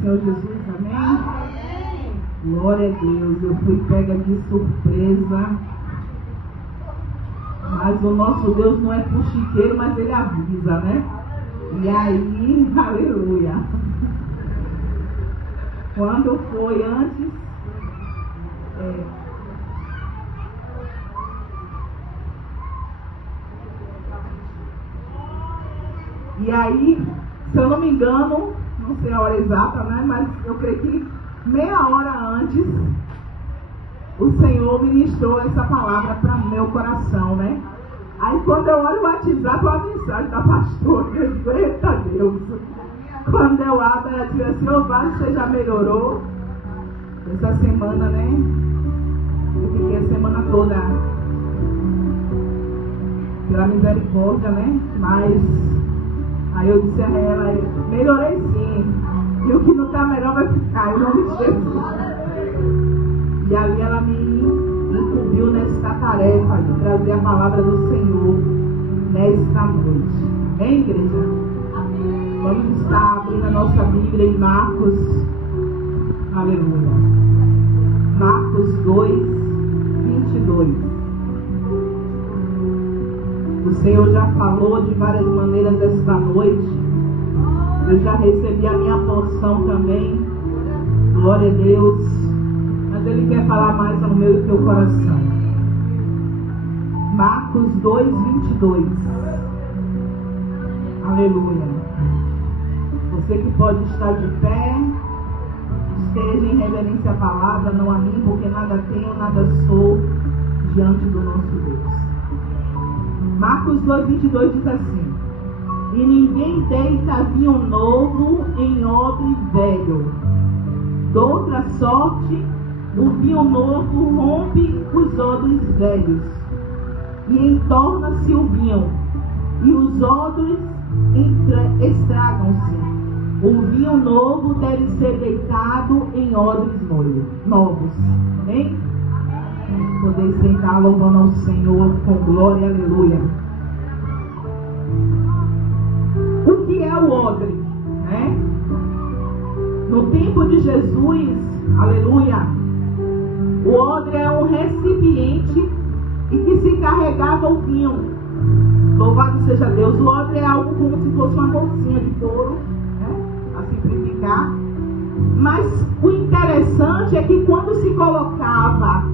Senhor Jesus, amém? Glória a Deus, eu fui pega de surpresa, mas o nosso Deus não é fuxiqueiro, mas Ele avisa, né? E aí, aleluia. Quando foi antes, e aí, se eu não me engano, não sei a hora exata, né? Mas eu creio que meia hora antes, o Senhor ministrou essa palavra para meu coração, né? Aí quando eu olho o WhatsApp, a mensagem da pastora, eu digo, eita Deus. Quando eu abro, ela diz assim, você já melhorou? Essa semana, né? Eu fiquei a semana toda pela misericórdia, né? Mas aí eu disse a ela, melhorei sim. E o que não está melhor vai ficar, em nome de Jesus. E ali ela me incumbiu nessa tarefa de trazer a palavra do Senhor nesta noite. Amém, igreja? Amém. Vamos estar abrindo a nossa Bíblia em Marcos. Aleluia. Marcos 2, 22. O Senhor já falou de várias maneiras esta noite. Eu já recebi a minha porção também. Glória a Deus. Mas Ele quer falar mais ao meu e teu coração. Marcos 2, 22. Aleluia. Você que pode estar de pé, esteja em reverência à palavra, não a mim, porque nada tenho, nada sou diante do nosso Deus. Marcos 2, 22 diz assim: e ninguém deita vinho novo em odre velho. Doutra sorte, o vinho novo rompe os odres velhos, e entorna-se o vinho, e os odres estragam-se. O vinho novo deve ser deitado em odres novos. Amém? Poder sentar louvando ao Senhor com glória, aleluia. O que é o odre? Né? No tempo de Jesus, aleluia, o odre é um recipiente em que se carregava o vinho. Louvado seja Deus. O odre é algo como se fosse uma bolsinha de couro, né? A simplificar. Mas o interessante é que quando se colocava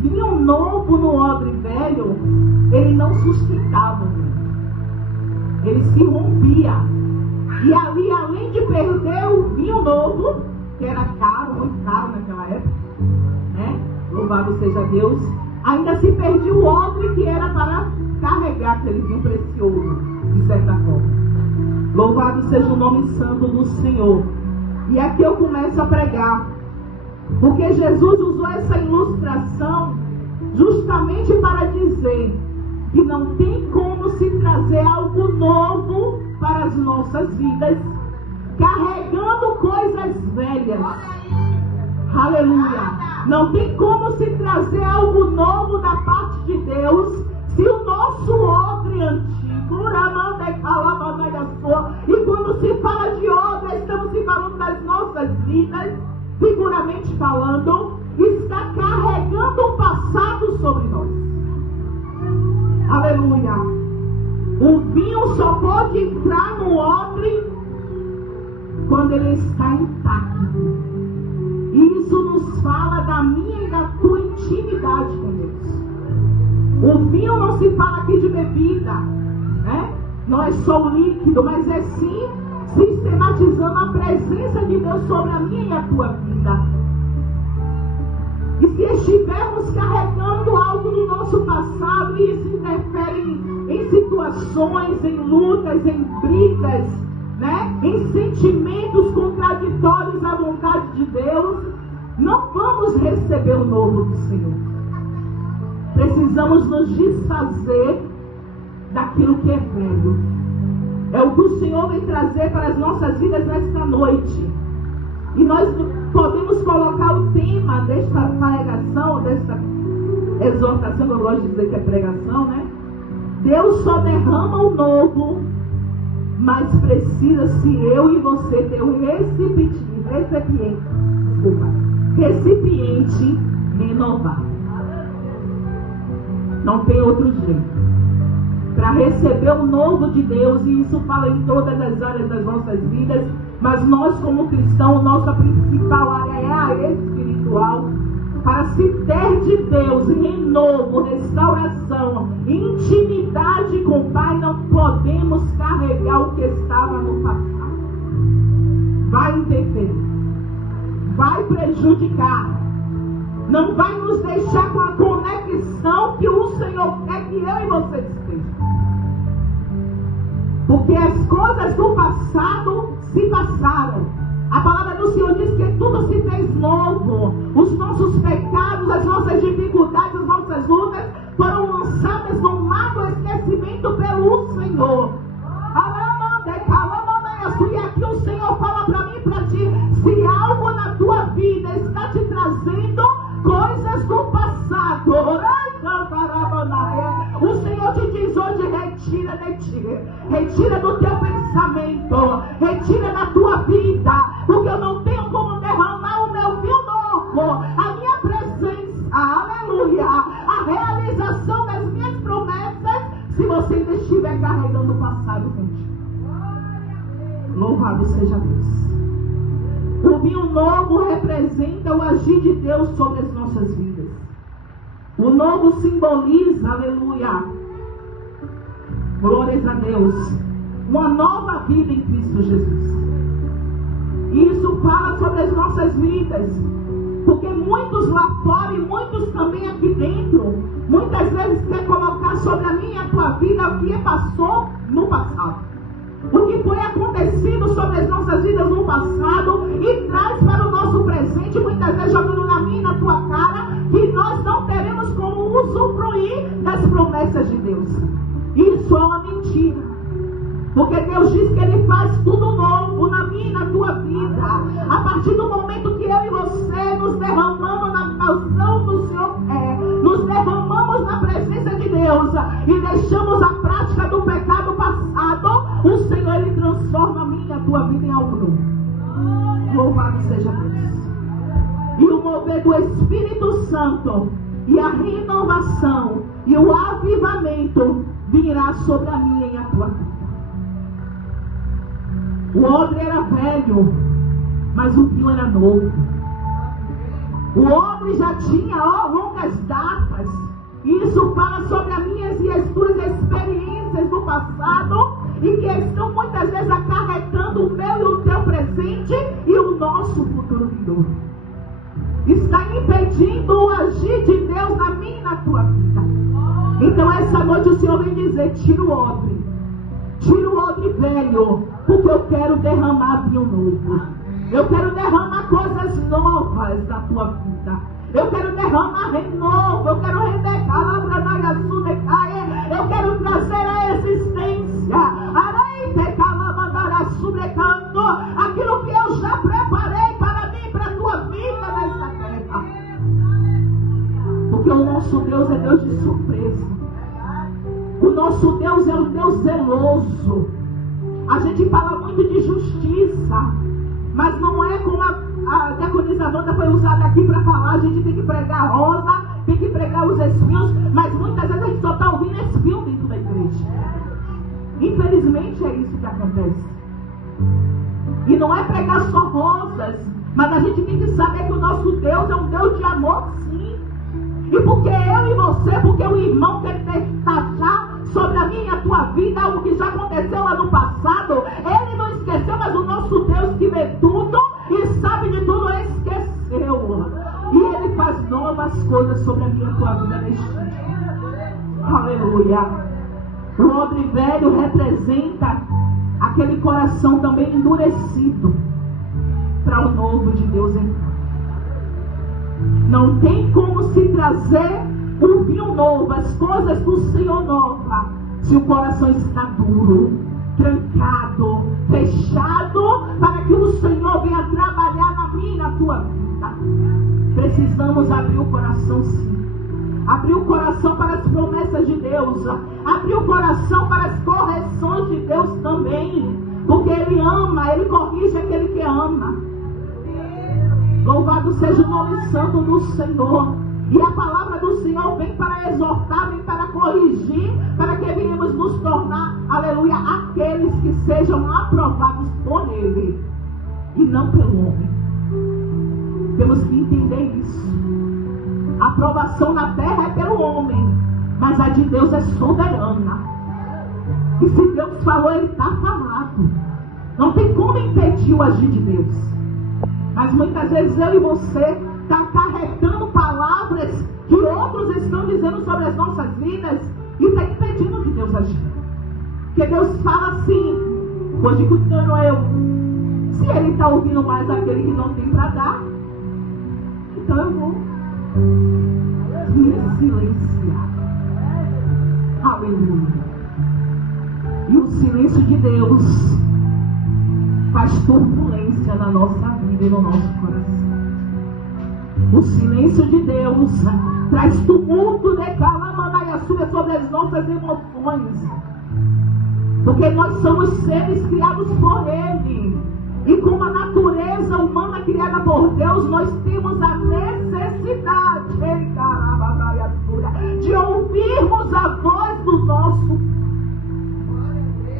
vinho novo no odre velho, ele não sustentava o vinho. Ele se rompia. E ali, além de perder o vinho novo, que era caro, muito caro naquela época, né? Louvado seja Deus, ainda se perdia o odre que era para carregar aquele vinho precioso, de certa forma. Louvado seja o nome santo do Senhor. E aqui eu começo a pregar, porque Jesus usou essa ilustração justamente para dizer que não tem como se trazer algo novo para as nossas vidas carregando coisas velhas. Aleluia. Não tem como se trazer algo novo da parte de Deus se o nosso odre antigo, e quando se fala de odre, estamos se falando das nossas vidas, figuramente falando, está carregando o passado sobre nós. Aleluia. O vinho só pode entrar no odre quando ele está intacto. E isso nos fala da minha e da tua intimidade com Deus. O vinho não se fala aqui de bebida, né? Não é só o líquido, mas é sim sistematizando a presença de Deus sobre a minha e a tua vida. E se estivermos carregando algo do nosso passado e isso interfere em situações, em lutas, em brigas, né? Em sentimentos contraditórios à vontade de Deus, não vamos receber o novo do Senhor. Precisamos nos desfazer daquilo que é velho. É o que o Senhor vem trazer para as nossas vidas nesta noite. E nós podemos colocar o tema desta pregação, desta exortação, que eu gosto de dizer que é pregação, né? Deus só derrama o novo, mas precisa-se eu e você ter o recipiente recipiente renovado. Não tem outro jeito. Para receber o novo de Deus, e isso fala em todas as áreas das nossas vidas, mas nós como cristãos, nossa principal área é a espiritual. Para se ter de Deus renovo, restauração, intimidade com o Pai, não podemos carregar o que estava no passado. Vai interferir, vai prejudicar, não vai nos deixar com a conexão que o Senhor quer que eu e você estejam. Porque as coisas do passado se passaram. A palavra do Senhor diz que tudo se fez novo. Os nossos pecados, as nossas dificuldades, as nossas lutas foram lançadas no mar do esquecimento pelo Senhor. E aqui o Senhor fala para mim e para ti: se algo na tua vida está te trazendo coisas do passado, o Senhor te diz hoje: retira de ti, retira do teu pensamento, retira da tua vida, porque eu não tenho como derramar o meu vinho novo, a minha presença, aleluia, a realização das minhas promessas, se você ainda estiver carregando o passado contigo. Louvado seja Deus. O vinho novo representa o agir de Deus sobre as nossas vidas. O novo simboliza, aleluia, glórias a Deus, uma nova vida em Cristo Jesus. E isso fala sobre as nossas vidas, porque muitos lá fora e muitos também aqui dentro, muitas vezes quer colocar sobre a minha e a tua vida o que passou no passado, o que foi acontecido sobre as nossas vidas no passado, e traz para o nosso presente, muitas vezes jogando na minha e na tua cara, que nós não teremos como usufruir das promessas de Deus. Isso é uma mentira, porque Deus diz que Ele faz tudo novo na minha e na tua vida, a partir do momento que eu e você nos derramamos na calção do Senhor, nos derramamos na presença de Deus e deixamos a prática do pecado passado, o Senhor, Ele transforma a minha e a tua vida em algo novo. Louvado seja Deus. E o mover do Espírito Santo e a renovação e o avivamento virá sobre a minha e a tua vida. O odre era velho, mas o vinho era novo. O odre já tinha longas datas. Isso fala sobre as minhas e as tuas experiências do passado, e que estão muitas vezes acarretando o meu e o teu presente e o nosso futuro vindouro. Está impedindo o agir de Deus na minha e na tua vida. Então essa noite o Senhor vem dizer: tira o odre velho, porque eu quero derramar vinho novo. Eu quero derramar coisas novas da tua vida. Eu quero derramar renovo. Eu quero eu quero trazer a existência aquilo que eu já preparei para mim e para a tua vida nesta terra. Porque o nosso Deus é Deus de surpresa. O nosso Deus é um Deus zeloso. A gente fala muito de justiça, mas não é como a diaconisa Wanda foi usada aqui para falar. A gente tem que pregar a rosa, tem que pregar os espinhos, mas muitas vezes a gente só está ouvindo espinho dentro da igreja. Infelizmente é isso que acontece. E não é pregar só rosas, mas a gente tem que saber que o nosso Deus é um Deus de amor, sim. E porque eu e você, porque o irmão quer taxar sobre a minha e a tua vida algo que já aconteceu lá no passado, ele não esqueceu, mas o nosso Deus que vê tudo e sabe de tudo esqueceu. E Ele faz novas coisas sobre a minha e a tua vida neste dia. Aleluia. O odre velho representa aquele coração também endurecido para o novo de Deus entrar. Não tem como se trazer um vinho novo, as coisas do Senhor nova, se o coração está duro, trancado, fechado, para que o Senhor venha trabalhar na minha e na tua vida. Precisamos abrir o coração, sim. Abrir o coração para as promessas de Deus. Abrir o coração para as correções de Deus também. Porque Ele ama, Ele corrige aquele que ama. Louvado seja o nome santo do Senhor. E a palavra do Senhor vem para exortar, vem para corrigir, para que venhamos nos tornar, aleluia, aqueles que sejam aprovados por Ele e não pelo homem. Temos que entender isso. A aprovação na terra é pelo homem, mas a de Deus é soberana. E se Deus falou, Ele está falado. Não tem como impedir o agir de Deus. Mas muitas vezes eu e você está carregando palavras que outros estão dizendo sobre as nossas vidas e está impedindo de Deus agir. Porque Deus fala assim, hoje escutando eu, se Ele está ouvindo mais aquele que não tem para dar, então eu vou me silenciar. Aleluia. E o silêncio de Deus faz turbulência na nossa vida e no nosso coração. O silêncio de Deus traz tumulto de calamanaia sobre as nossas emoções. Porque nós somos seres criados por Ele. E como a natureza humana criada por Deus, nós temos a necessidade de ouvirmos a voz do nosso.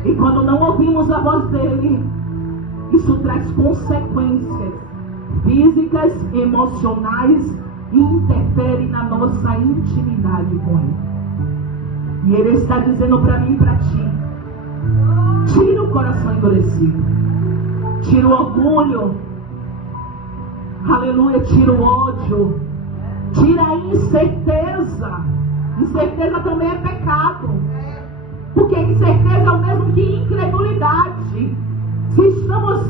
E quando não ouvimos a voz dele, isso traz consequências físicas, emocionais e interfere na nossa intimidade com Ele. E Ele está dizendo para mim e para ti: tira o coração endurecido, tira o orgulho, aleluia, tira o ódio, tira a incerteza. Incerteza também é pecado, porque incerteza é o mesmo que incredulidade. Se estamos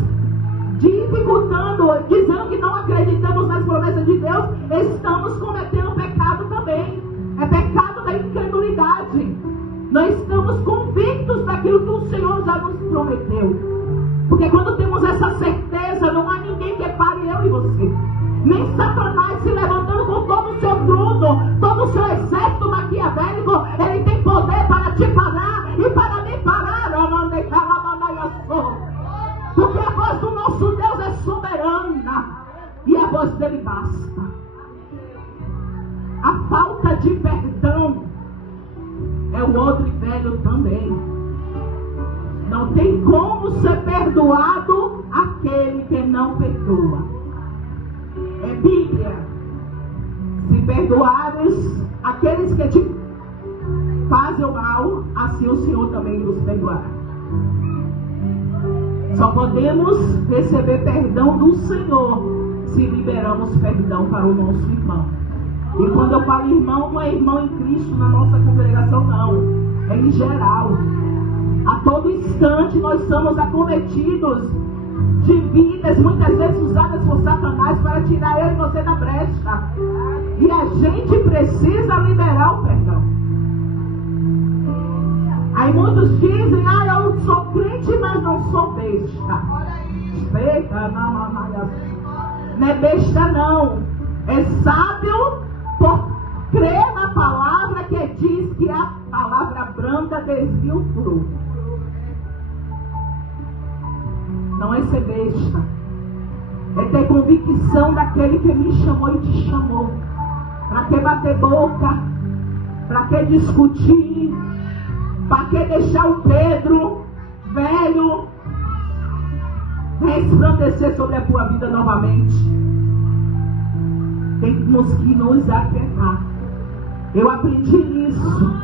dificultando, dizendo que não acreditamos nas promessas de Deus, estamos cometendo pecado também. É pecado da incredulidade. Nós estamos convictos daquilo que o Senhor já nos prometeu. Porque quando temos essa certeza, não há ninguém que pare eu e você. Nem Satanás se levantando com todo o seu trono, todo o seu exército maquiavélico, ele tem poder para te parar e para me parar. Porque a voz do nosso Deus é soberana e a voz dele basta. A falta de perdão é o odre velho também. Não tem como ser perdoado aquele que não perdoa. É Bíblia. Se perdoares aqueles que te fazem o mal, assim o Senhor também nos perdoará. Só podemos receber perdão do Senhor se liberamos perdão para o nosso irmão. E quando eu falo irmão, não é irmão em Cristo na nossa congregação, não. É em geral. A todo instante nós somos acometidos de vidas, muitas vezes usadas por Satanás para tirar eu e você da brecha. E a gente precisa liberar o perdão. Aí muitos dizem, eu sou crente, mas não sou besta. Não é besta não. É sábio por crer na palavra que diz que a palavra branca desvia o fruto. Não é ser besta. É ter convicção daquele que me chamou e te chamou. Para que bater boca? Para que discutir? Para que deixar o Pedro velho resplandecer sobre a tua vida novamente? Temos que nos aquietar. Eu aprendi isso.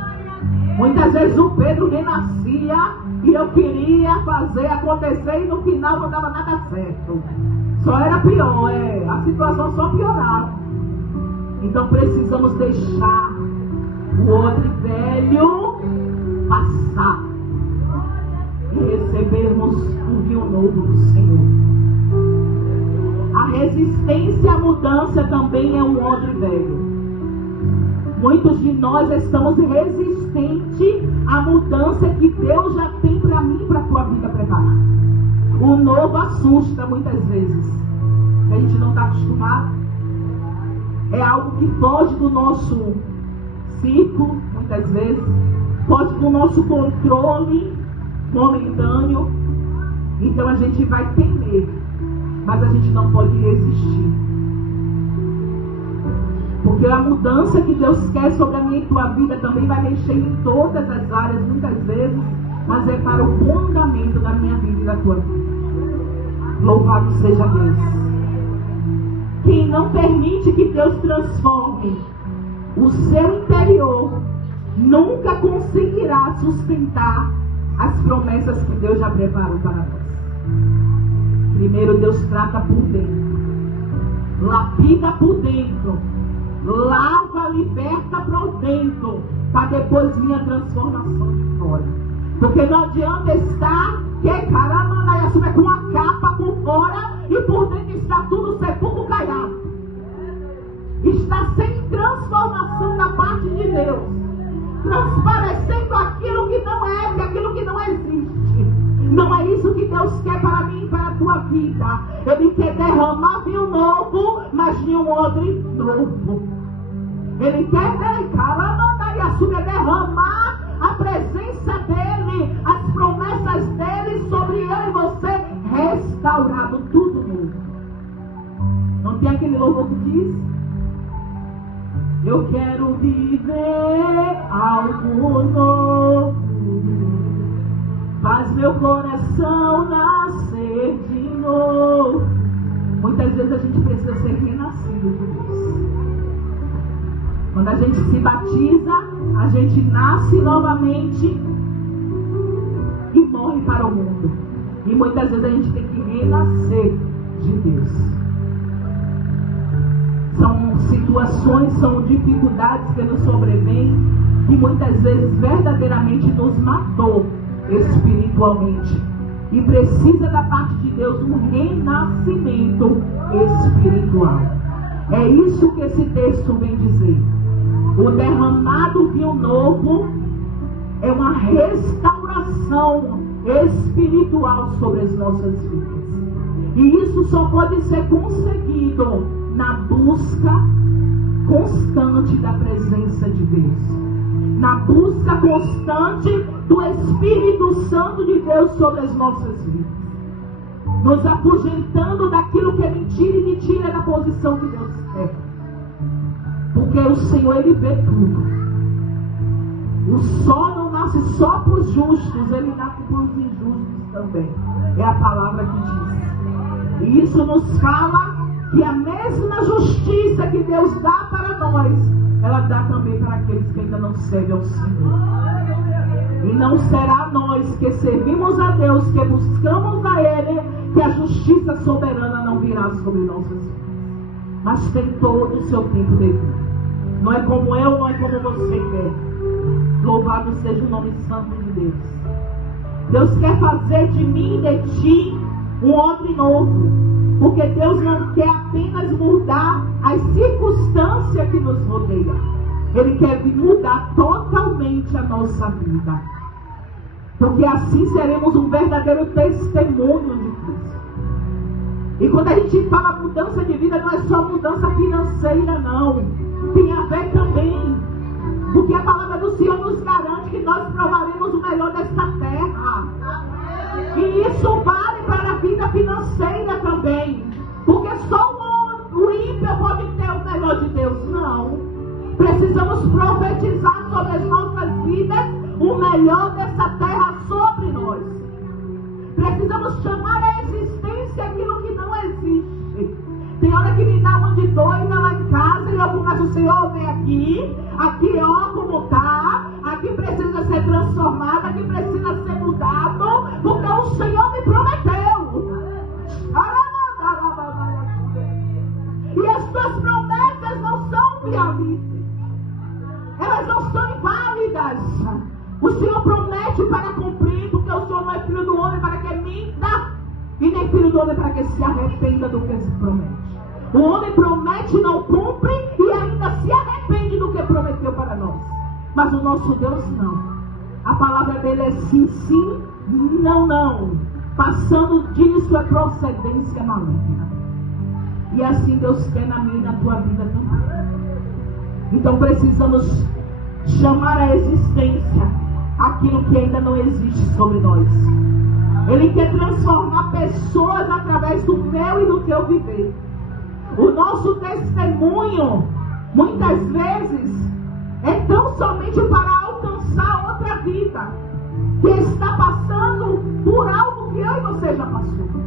Muitas vezes o Pedro nem nascia e eu queria fazer acontecer e no final não dava nada certo. Só era pior, a situação só piorava. Então precisamos deixar o odre velho passar e recebermos um vinho novo do Senhor. A resistência à mudança também é um odre velho. Muitos de nós estamos resistentes à mudança que Deus já tem para mim e para a tua vida preparada. O novo assusta muitas vezes. A gente não está acostumado. É algo que foge do nosso círculo, muitas vezes. Foge do nosso controle momentâneo. Então a gente vai temer. Mas a gente não pode resistir. Porque a mudança que Deus quer sobre a minha e tua vida também vai mexer em todas as áreas, muitas vezes, mas é para o bom andamento da minha vida e da tua vida. Louvado seja Deus. Quem não permite que Deus transforme o seu interior nunca conseguirá sustentar as promessas que Deus já preparou para nós. Primeiro Deus trata por dentro, lapida por dentro, lava, liberta por dentro, para depois vir a transformação de fora. Porque não adianta estar com a capa por fora e por dentro está tudo sepulcro caiado. Está sem transformação da parte de Deus, transparecendo aquilo que não é, aquilo que não existe. Não é isso que Deus quer para mim e para a tua vida. Ele quer derramar vinho novo, mas de um odre novo. Ele quer derramar a presença dele, as promessas dele sobre eu e você, restaurado tudo novo. Não tem aquele louvor que diz: eu quero viver algo novo, faz meu coração nascer de novo. Muitas vezes a gente precisa ser renascido de Deus. Quando a gente se batiza, a gente nasce novamente e morre para o mundo. E muitas vezes a gente tem que renascer de Deus. São situações, são dificuldades que nos sobrevêm, que muitas vezes verdadeiramente nos matou espiritualmente. E precisa da parte de Deus um renascimento espiritual. É isso que esse texto vem dizer. O derramado vinho novo é uma restauração espiritual sobre as nossas vidas. E isso só pode ser conseguido na busca constante da presença de Deus, na busca constante do Espírito Santo de Deus sobre as nossas vidas, nos afugentando daquilo que é mentira e me tira da posição que Deus quer. Porque o Senhor, Ele vê tudo. O sol não nasce só para os justos, ele nasce para os injustos também. É a palavra que diz. E isso nos fala que a mesma justiça que Deus dá para nós, ela dá também para aqueles que ainda não servem ao Senhor. E não será nós que servimos a Deus, que buscamos a Ele, que a justiça soberana não virá sobre nossas vidas. Mas tem todo o seu tempo devido. Não é como eu, não é como você quer. Louvado seja o nome santo de Deus. Deus quer fazer de mim e de ti um homem novo. Porque Deus não quer apenas mudar as circunstâncias que nos rodeiam. Ele quer mudar totalmente a nossa vida. Porque assim seremos um verdadeiro testemunho de Cristo. E quando a gente fala mudança de vida, não é só mudança financeira, não. Tem a ver também. Porque a palavra do Senhor nos garante que nós provaremos o melhor desta terra. E isso vale para a vida financeira também. Porque só o ímpio pode ter o melhor de Deus. Não. Precisamos profetizar sobre as nossas vidas o melhor dessa terra sobre nós. Precisamos chamar à existência aquilo que não existe. Tem hora que me dá uma de doida lá em casa e eu começo, o Senhor, vem aqui ó como tá, aqui precisa ser transformado, aqui precisa ser mudado, porque o Senhor me prometeu. E as tuas promessas não são viáveis, elas não são inválidas. O Senhor promete para cumprir, porque o Senhor não é filho do homem para que minta, e nem filho do homem para que se arrependa do que se promete. O homem promete, não cumpre e ainda se arrepende do que prometeu para nós. Mas o nosso Deus não. A palavra dele é sim, sim, não, não. Passando disso é procedência maligna. E assim Deus quer na minha e na tua vida também. Então precisamos chamar à existência aquilo que ainda não existe sobre nós. Ele quer transformar pessoas através do meu e do teu viver. O nosso testemunho muitas vezes é tão somente para alcançar outra vida que está passando por algo que eu e você já passou.